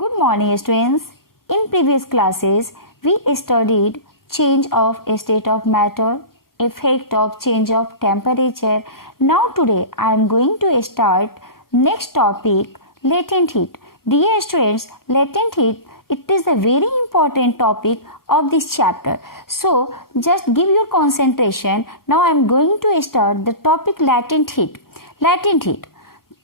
Good morning students. In previous classes, we studied change of state of matter, effect of change of temperature. Now today I am going to start next topic, latent heat. Dear students, latent heat, it is a very important topic of this chapter. So just give your concentration. Now I am going to start the topic latent heat. Latent heat.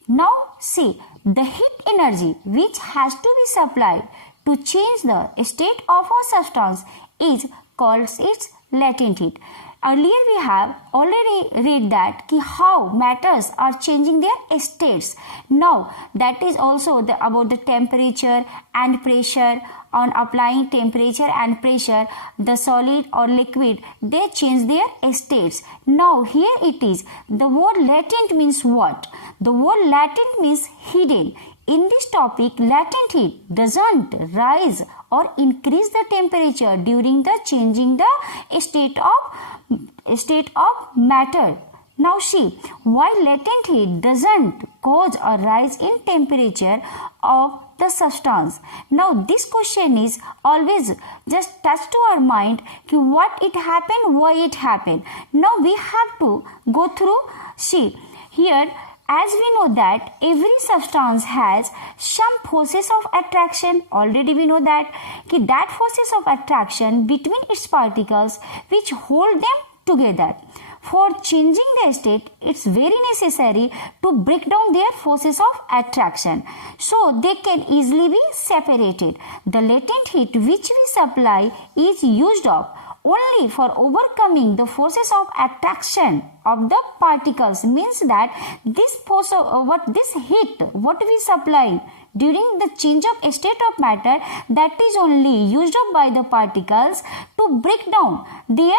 Now see, the heat energy which has to be supplied to change the state of a substance is called its latent heat. Earlier we have already read that how matters are changing their states. Now that is also about the temperature and pressure. On applying temperature and pressure, the solid or liquid, they change their states. Now here it is. The word latent means what? The word latent means hidden. In this topic, latent heat doesn't rise or increase the temperature during the changing the state of matter. Now see, why latent heat doesn't cause a rise in temperature of the substance. Now this question is always just touch to our mind what it happened, why it happened. Now we have to go through, see here, as we know that every substance has some forces of attraction. Already we know that forces of attraction between its particles which hold them together. For changing the state, it's very necessary to break down their forces of attraction so they can easily be separated. The latent heat which we supply is used up only for overcoming the forces of attraction of the particles. Means that this force of this heat what we supply during the change of state of matter, that is only used up by the particles to break down their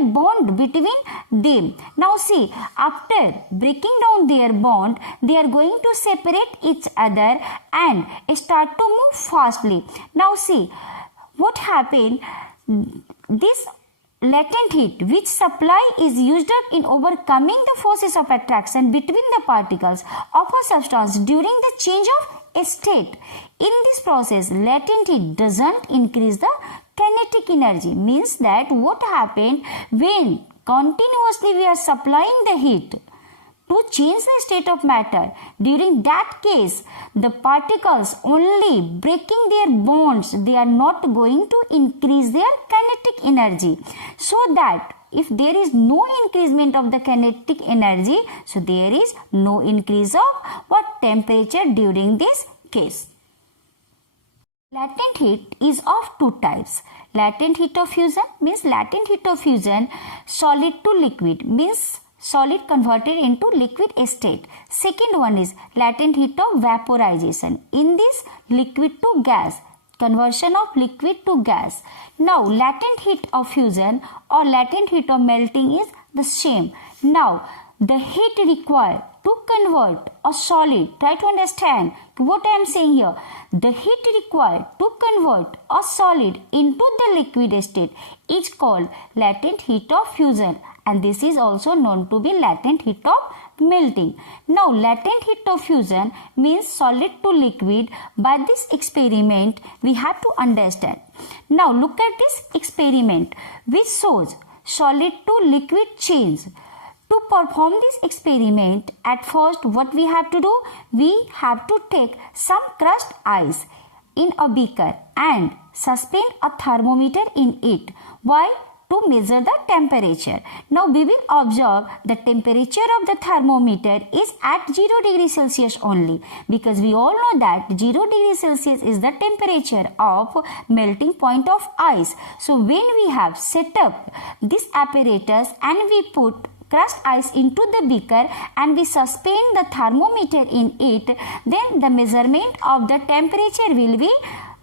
bond between them. Now see, after breaking down their bond, they are going to separate each other and start to move fastly. Now see, what happened? This latent heat which supply is used up in overcoming the forces of attraction between the particles of a substance during the change of state. In this process, latent heat doesn't increase the kinetic energy. Means that what happened when continuously we are supplying the heat to change the state of matter, during that case the particles only breaking their bonds, they are not going to increase their kinetic energy. So that if there is no increasement of the kinetic energy, so there is no increase of temperature during this case. Latent heat is of two types. Latent heat of fusion means latent heat of fusion, solid to liquid means solid converted into liquid state. Second one is latent heat of vaporization. In this, liquid to gas, conversion of liquid to gas. Now latent heat of fusion or latent heat of melting is the same. Now the heat required to convert a solid, try to understand what I am saying here. The heat required to convert a solid into the liquid state is called latent heat of fusion, and this is also known to be latent heat of melting. Now latent heat of fusion means solid to liquid. By this experiment we have to understand. Now look at this experiment which shows solid to liquid change. To perform this experiment, at first what we have to do? We have to take some crushed ice in a beaker and suspend a thermometer in it. Why? To measure the temperature. Now we will observe the temperature of the thermometer is at 0 degrees Celsius only, because we all know that 0 degrees Celsius is the temperature of melting point of ice. So when we have set up this apparatus and we put crushed ice into the beaker and we suspend the thermometer in it, then the measurement of the temperature will be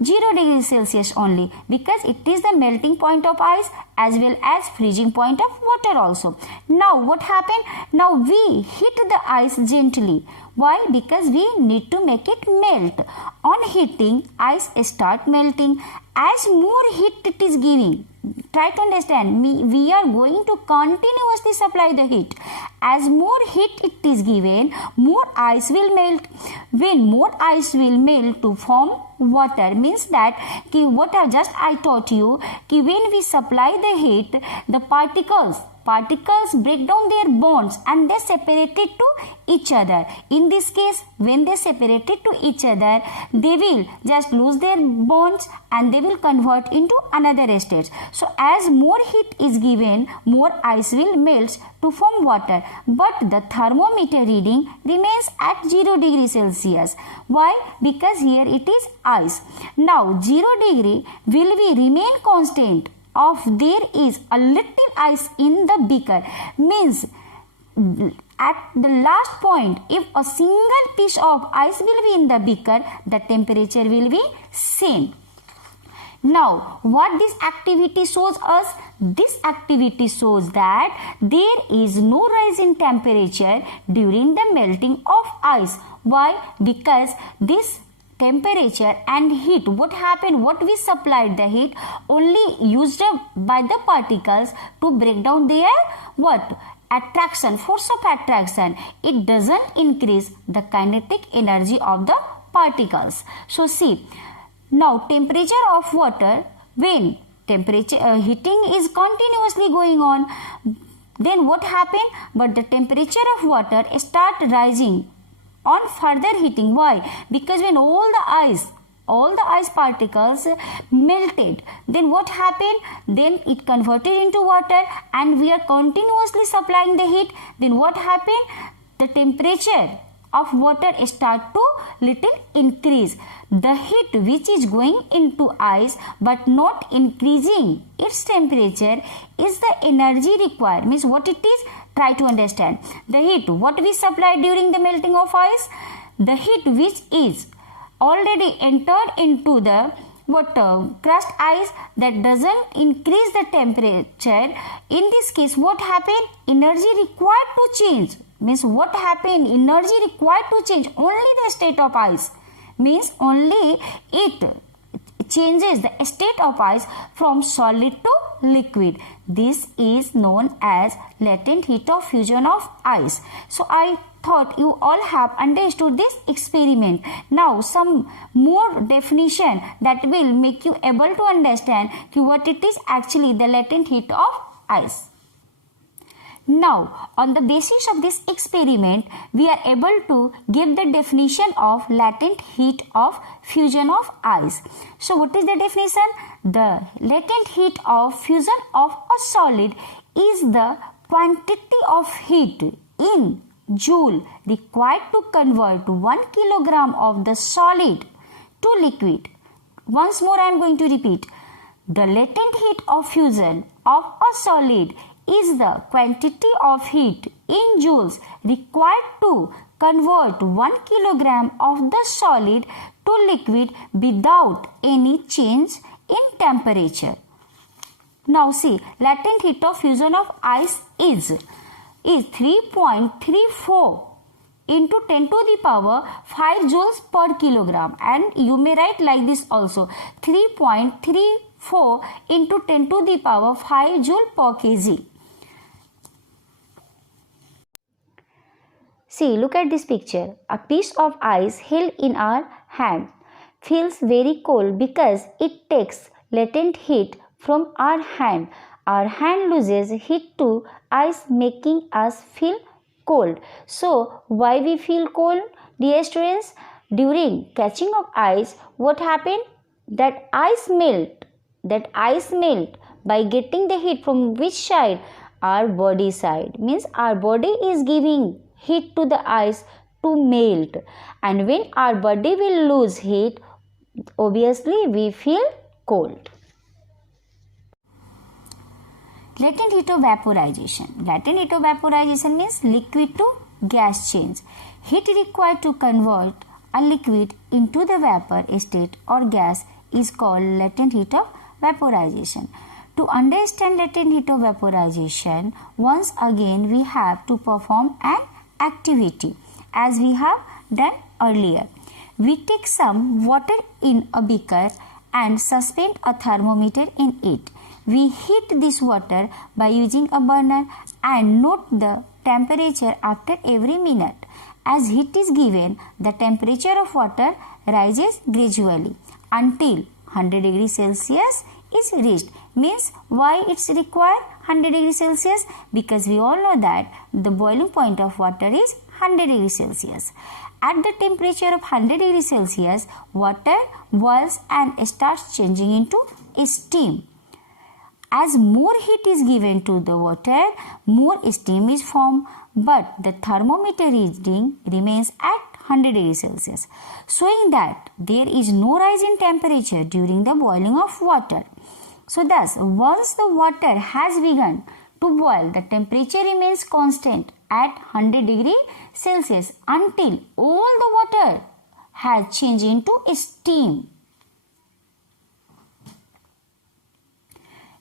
0 degrees Celsius only, because it is the melting point of ice as well as freezing point of water also. Now what happened? Now we heat the ice gently. Why? Because we need to make it melt. On heating, ice start melting. As more heat it is giving, try to understand, we are going to continuously supply the heat. As more heat it is given, more ice will melt. When more ice will melt to form water, means that what I taught you, when we supply the heat, the particles break down their bonds and they separate it to each other. In this case, when they separate it to each other, they will just lose their bonds and they will convert into another state. So as more heat is given, more ice will melt to form water. But the thermometer reading remains at 0 degree Celsius. Why? Because here it is ice. Now 0 degree will be remain constant of there is a little ice in the beaker, means at the last point, if a single piece of ice will be in the beaker, the temperature will be same. Now what this activity shows us? This activity shows that there is no rise in temperature during the melting of ice. Why? Because this temperature and heat, what happened, what we supplied the heat only used up by the particles to break down their attraction, force of attraction. It doesn't increase the kinetic energy of the particles. So see, now temperature of water, when temperature heating is continuously going on, then what happened? But the temperature of water start rising on further heating. Why? Because when all the ice particles melted, then what happened? Then it converted into water and we are continuously supplying the heat. Then what happened? The temperature of water start to little increase. The heat which is going into ice but not increasing its temperature is the energy required. Means what it is? Try to understand. The heat what we supply during the melting of ice, the heat which is already entered into the crushed ice, that doesn't increase the temperature. In this case, what happened? Energy required to change. Means what happened? Energy required to change only the state of ice. Means only it changes the state of ice from solid to liquid. This is known as latent heat of fusion of ice. So I thought you all have understood this experiment. Now some more definition that will make you able to understand what it is actually the latent heat of ice. Now, on the basis of this experiment, we are able to give the definition of latent heat of fusion of ice. So, what is the definition? The latent heat of fusion of a solid is the quantity of heat in joule required to convert 1 kilogram of the solid to liquid. Once more, I am going to repeat. The latent heat of fusion of a solid is the quantity of heat in joules required to convert 1 kilogram of the solid to liquid without any change in temperature. Now see, latent heat of fusion of ice is 3.34 into 10 to the power 5 joules per kilogram, and you may write like this also, 3.34 into 10 to the power 5 joule per kg. See, look at this picture. A piece of ice held in our hand feels very cold because it takes latent heat from our hand. Our hand loses heat to ice, making us feel cold. So, why we feel cold, dear students? During catching of ice, what happened? That ice melt by getting the heat from which side? Our body side. Means our body is giving heat to the ice to melt, and when our body will lose heat, obviously we feel cold. Latent heat of vaporization. Latent heat of vaporization means liquid to gas change. Heat required to convert a liquid into the vapor state or gas is called latent heat of vaporization. To understand latent heat of vaporization, once again we have to perform an activity as we have done earlier. We take some water in a beaker and suspend a thermometer in it. We heat this water by using a burner and note the temperature after every minute. As heat is given, the temperature of water rises gradually until 100 degrees Celsius is reached. Means why it's required 100 degrees Celsius? Because we all know that the boiling point of water is 100 degrees Celsius. At the temperature of 100 degrees Celsius, water boils and starts changing into steam. As more heat is given to the water, more steam is formed, but the thermometer reading remains at 100 degrees Celsius, showing that there is no rise in temperature during the boiling of water. So thus, once the water has begun to boil, the temperature remains constant at 100 degrees Celsius until all the water has changed into steam.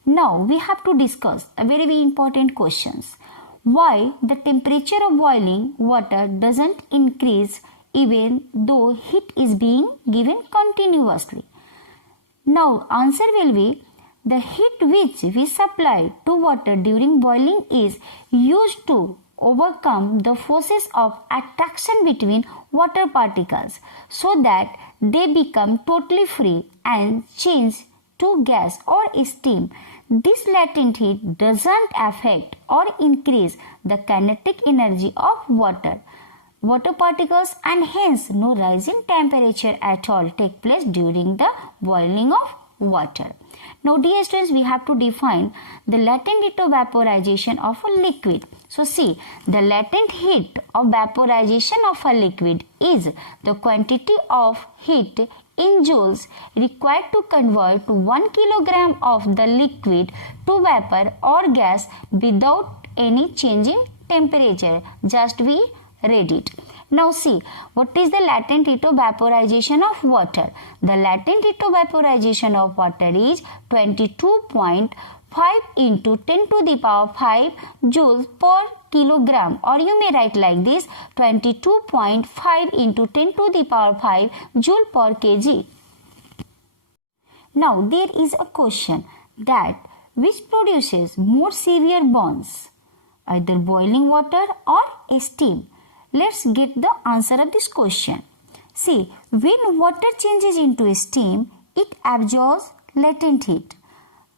Now we have to discuss a very important questions. Why the temperature of boiling water doesn't increase even though heat is being given continuously? Now answer will be the heat which we supply to water during boiling is used to overcome the forces of attraction between water particles so that they become totally free and change to gas or steam. This latent heat doesn't affect or increase the kinetic energy of water particles, and hence no rise in temperature at all take place during the boiling of water. Now dear students, we have to define the latent heat of vaporization of a liquid. So see, the latent heat of vaporization of a liquid is the quantity of heat in joules required to convert 1 kilogram of the liquid to vapor or gas without any changing temperature. Just we read it. Now see, what is the latent heat of vaporization of water? The latent heat of vaporization of water is 22.5 into 10 to the power 5 joules per kilogram, or you may write like this, 22.5 into 10 to the power 5 joule per kg. Now there is a question that which produces more severe burns, either boiling water or steam? Let's get the answer of this question. See, when water changes into steam, it absorbs latent heat.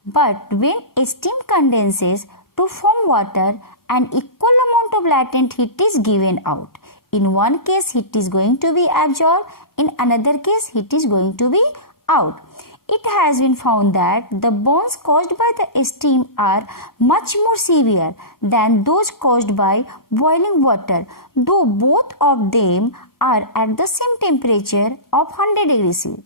But when steam condenses to form water, an equal amount of latent heat is given out. In one case, heat is going to be absorbed. In another case, heat is going to be out. It has been found that the burns caused by the steam are much more severe than those caused by boiling water, though both of them are at the same temperature of 100 degrees Celsius.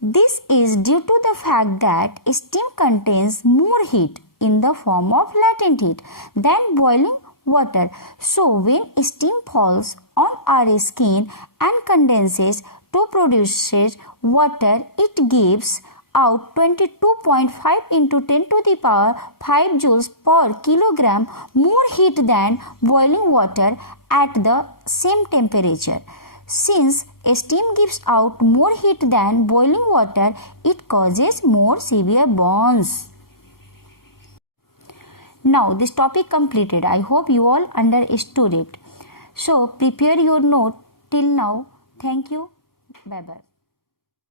This is due to the fact that steam contains more heat in the form of latent heat than boiling water. So when steam falls on our skin and condenses to produce water, it gives out 22.5 into 10 to the power 5 joules per kilogram more heat than boiling water at the same temperature. Since steam gives out more heat than boiling water, it causes more severe burns. Now this topic completed. I hope you all understood it. So prepare your note till now. Thank you. Bye bye.